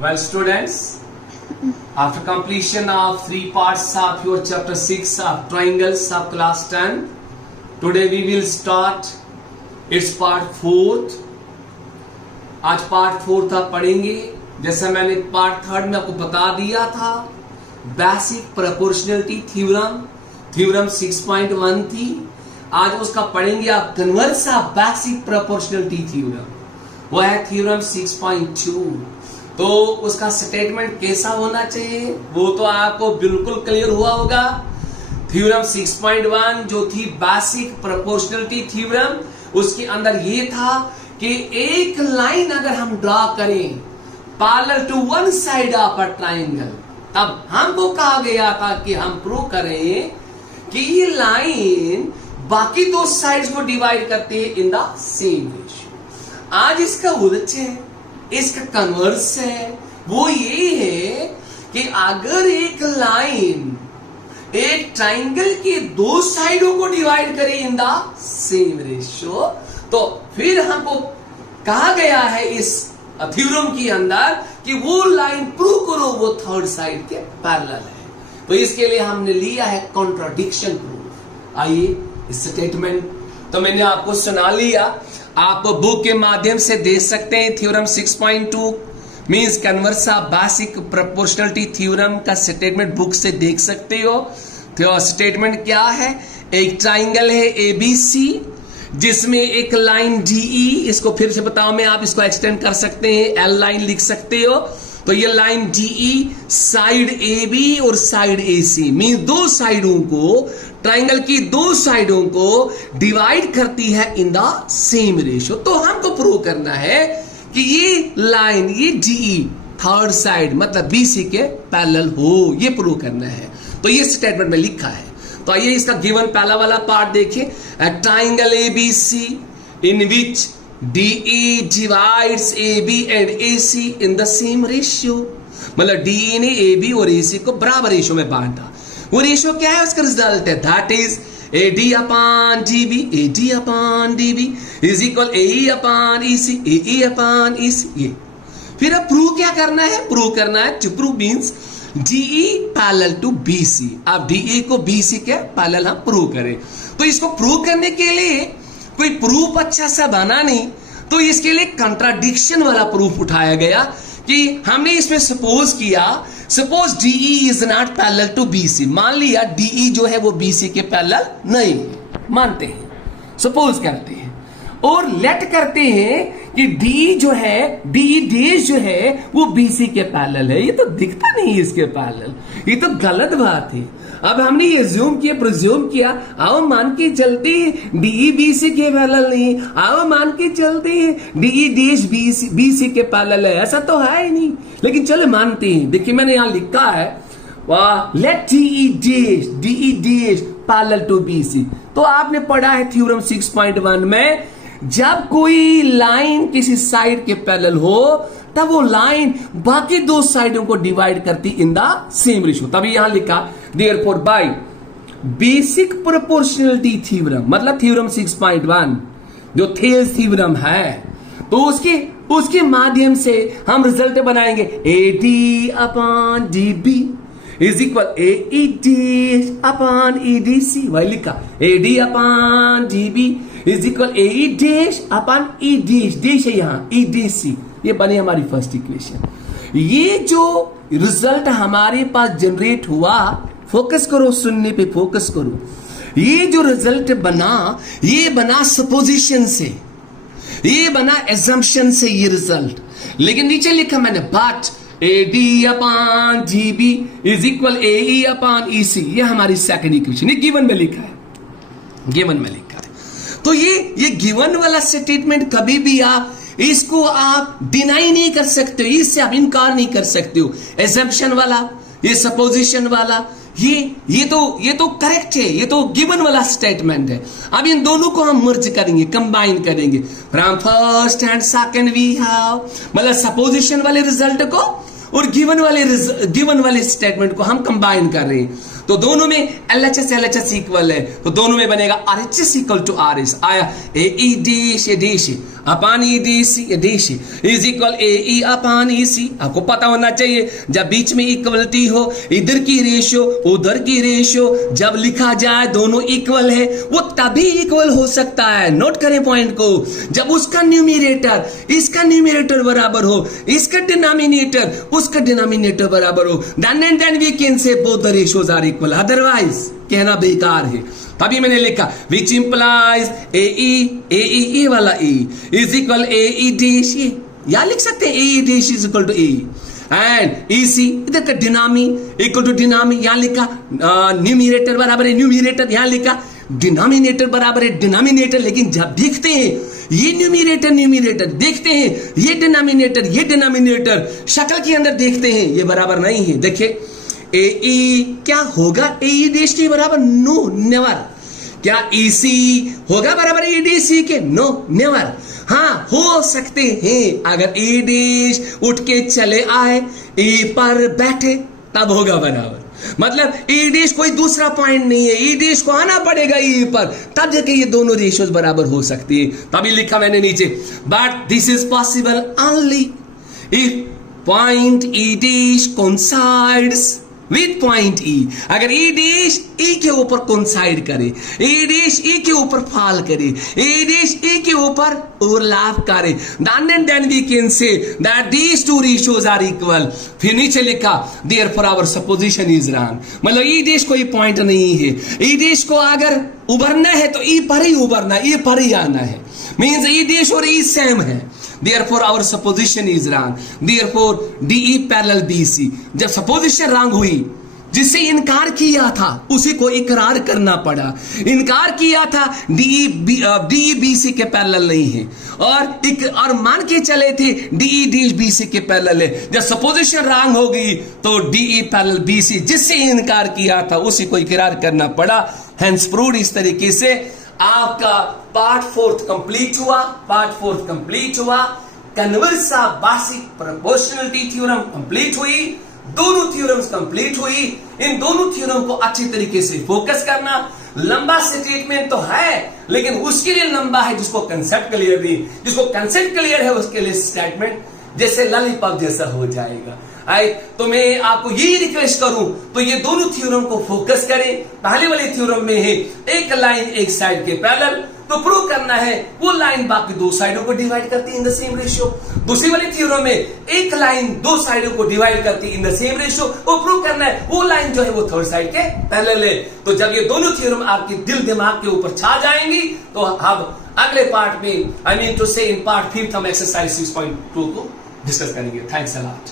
Well, students, after completion of 3 parts of your chapter 6 of triangles of class 10, today we will start its part 4th. आज part 4 था पढ़ेंगे, जैसा मैंने part 3 में आपको बता दिया था, बेसिक प्रोपोर्शनलिटी थ्योरम 6.1 थी। आज उसका पढ़ेंगे आप converse of basic proportionality theorem, वो है थ्योरम 6.2। तो उसका स्टेटमेंट कैसा होना चाहिए वो तो आपको बिल्कुल क्लियर हुआ होगा। थ्योरम 6.1 जो थी बेसिक प्रोपोर्शनलिटी थ्योरम, उसके अंदर ये था कि एक लाइन अगर हम ड्रॉ करें parallel to one side of a triangle, तब हमको कहा गया था कि हम प्रूव करें कि ये लाइन बाकी दो साइड्स को डिवाइड करते हैं इन द सेम रेशियो। आज इसका उलट है, इसका कन्वर्स है, वो ये है कि अगर एक लाइन एक ट्राइंगल के दो साइडों को डिवाइड करे इन द सेम रेशियो, तो फिर हमको कहा गया है इस थ्योरम के अंदर कि वो लाइन प्रूव करो वो थर्ड साइड के पैरेलल है। तो इसके लिए हमने लिया है कॉन्ट्राडिक्शन प्रूफ। आइए इस स्टेटमेंट तो मैंने आपको सुना लिया, आप बुक के माध्यम से देख सकते हैं। Theorem 6.2 means converse of basic proportionality theorem का स्टेटमेंट बुक से देख सकते हो। तो स्टेटमेंट क्या है, एक ट्राइंगल है ABC जिसमें एक लाइन DE, इसको फिर से बताओ मैं, आप इसको एक्सटेंड कर सकते हैं, L लाइन लिख सकते हो। तो ये लाइन DE साइड AB और साइड AC मींस दो साइडों को, ट्राइंगल की दो साइडों को डिवाइड करती है इन द सेम रेशियो। तो हमको प्रूव करना है कि ये लाइन ये DE थर्ड साइड मतलब BC के पैरेलल हो, ये प्रूव करना है। तो ये स्टेटमेंट में लिखा है। तो आइए इसका गिवन पहला वाला पार्ट देखिए, triangle ABC in which DE divides AB and AC in the same ratio, मतलब DE ने AB और AC को बराबर रेशियो में बांटा। वो रेशियो क्या है, उसका रिजल्ट है that is AD upon DB, AD upon DB is equal AE upon EC, AE upon EC। ये फिर अब प्रूव क्या करना है, प्रूव करना है, to prove means DE parallel to BC। अब DE को BC के पैरेलल हम प्रूव करें। तो इसको प्रूव करने के लिए कोई प्रूफ अच्छा सा बना नहीं, तो इसके लिए कंट्राडिक्शन वाला प्रूफ उठाया गया कि हमने इसमें सपोज किया, suppose DE is not parallel to BC। मान लिया DE जो है वो BC के पैरेलल नहीं, मानते हैं, सपोज करते हैं और लेट करते हैं कि DE जो है, DE डैश जो है वो BC के पैरेलल है। ये तो दिखता नहीं है इसके पैरेलल, ये तो गलत बात है। अब हमने ये ज्यूम किया, प्रिज्यूम किया, आओ मान के चलते हैं DE BC के पैरेलल नहीं, आओ मान के चलते हैं DE डैश BC के पैरेलल है, ऐसा तो है ही नहीं, लेकिन चलो मानते हैं। देखिए मैंने यहां लिखा है let DE dash parallel to BC। तो आपने पढ़ा है थ्योरम 6.1 में, जब कोई लाइन किसी साइड के पैरेलल हो तब वो लाइन बाकी दो साइडों को डिवाइड करती इन द सेम रेशियो। तभी यहां लिखा therefore by basic proportionality theorem, मतलब थ्योरम 6.1 जो थेल्स थ्योरम है, तो उसके माध्यम से हम रिजल्ट बनाएंगे AD upon DB is equal AE dash upon EDC। वही लिखा AD upon DB is equal AE dash upon E dash है यहाँ EDC। ये बनी हमारी फर्स्ट इक्वेशन। ये जो रिजल्ट हमारे पास जनरेट हुआ, फोकस करो, सुनने पे फोकस करो, ये जो रिजल्ट बना, ये बना सपोजिशन से, ये बना एजम्पशन से ये रिजल्ट। लेकिन नीचे लिखा मैंने but AD upon DB is equal AE upon EC, ये हमारी सेकंड इक्वेशन, ये गिवन में लिखा है, गिवन में लिखा है। तो ये गिवन वाला स्टेटमेंट कभी भी इसको आप डिनाई नहीं कर सकते हो, इससे आप इनकार नहीं कर सकते हो। एजम्पशन वाला, ये सपोजिशन वाला, ये तो करेक्ट है, ये तो गिवन वाला स्टेटमेंट है। अब इन दोनों को हम मर्ज करेंगे, कंबाइन करेंगे। From first and second we have, मतलब सपोजिशन वाले रिजल्ट को और गिवन वाले स्टेटमेंट को हम कंबाइन कर रहे हैं। तो दोनों में LHS इक्वल है, तो दोनों में बनेगा RHS इक्वल टू RS। आया AE dash upon E dash is equal AE upon EC। आपको पता होना चाहिए जब बीच में इक्वलिटी हो, इधर की रेशियो उधर की रेशियो जब लिखा जाए दोनों इक्वल है, वो तभी इक्वल हो सकता है। नोट करें पॉइंट को, जब उसका न्यूमरेटर इसका न्यूमरेटर बराबर हो, इसका डिनोमिनेटर उसका डिनोमिनेटर बराबर हो, then we can say both the ratios are equal, otherwise कहना बेकार है। तभी मैंने लिखा विच इंप्लाइज AE वाला E is equal AE dash, या लिख सकते हैं AE dash is equal to AE and EC इधर का डिनामी इक्वल टू डिनामी, यहां लिखा न्यूमरेटर बराबर है न्यूमरेटर, यहां लिखा डिनोमिनेटर बराबर है डिनोमिनेटर। लेकिन जब देखते हैं ये न्यूमरेटर देखते हैं ये डिनोमिनेटर शक्ल के अंदर देखते हैं ये बराबर नहीं है। देखिए AE क्या होगा AE डैश के बराबर? No never. क्या EC होगा बराबर A डैश के? No never. हाँ हो सकते हैं, अगर A डैश उठ के चले आए E पर बैठे तब होगा बराबर, मतलब E डैश कोई दूसरा पॉइंट नहीं है, E डैश को आना पड़ेगा E पर, तब जाके ये दोनों रेशियोज बराबर हो सकती है। तभी लिखा मैंने नीचे but this is possible only if point E dash coincides with point E। अगर E डैश E के ऊपर कोइंसाइड करे, E डैश E के ऊपर फॉल करे, E डैश E के ऊपर ओवरलैप करे, then we can say that these two ratios are equal। फिर नीचे लिखा therefore our supposition is wrong, मतलब E डैश कोई पॉइंट नहीं है। E डैश को अगर उभरना है तो E पर ही उभरना, E पर ही आना है, मींस E डैश और E सेम है। Therefore our supposition is wrong। Therefore DE parallel BC। जब supposition wrong हुई, जिससे इनकार किया था उसी को इकरार करना पड़ा। इनकार किया था DE BC के पैरेलल नहीं है, और मान के चले थे DE डैश BC के पैरेलल है। जब सपोजिशन रॉन्ग हो गई तो DE पैरेलल BC, जिससे इनकार किया था उसी को इकरार करना पड़ा। Hence proved. इस तरीके से आपका पार्ट फोर्थ कंप्लीट हुआ। Converse of basic proportionality theorem complete हुई, दोनों थ्योरम्स कंप्लीट हुई। इन दोनों थ्योरम को अच्छी तरीके से फोकस करना। लंबा स्टेटमेंट तो है, लेकिन उसके लिए लंबा है जिसको कंसेप्ट क्लियर नहीं, जिसको कंसेप्ट क्लियर है उसके लिए स्टेटमेंट जैसे लॉलीपॉप जैसा हो जाएगा। तो मैं आपको यही रिक्वेस्ट करूं तो ये दोनों थ्योरम को फोकस करें। पहले वाले थ्योरम में है एक लाइन एक साइड के पैरेलल, तो प्रूव करना है वो लाइन बाकी दो साइडों को डिवाइड करती है इन द सेम रेशियो। दूसरी वाले थ्योरम में एक लाइन दो साइडों को डिवाइड करती है इन द सेम रेशियो, वो प्रूव करना है वो लाइन जो है वो थर्ड साइड के पैरेलल है। तो जब ये दोनों थ्योरम आपके दिल दिमाग के ऊपर छा जाएंगी तो हम अगले पार्ट में इन पार्ट 5 हम एक्सरसाइज 6.2 को डिस्कस करेंगे। Thanks a lot.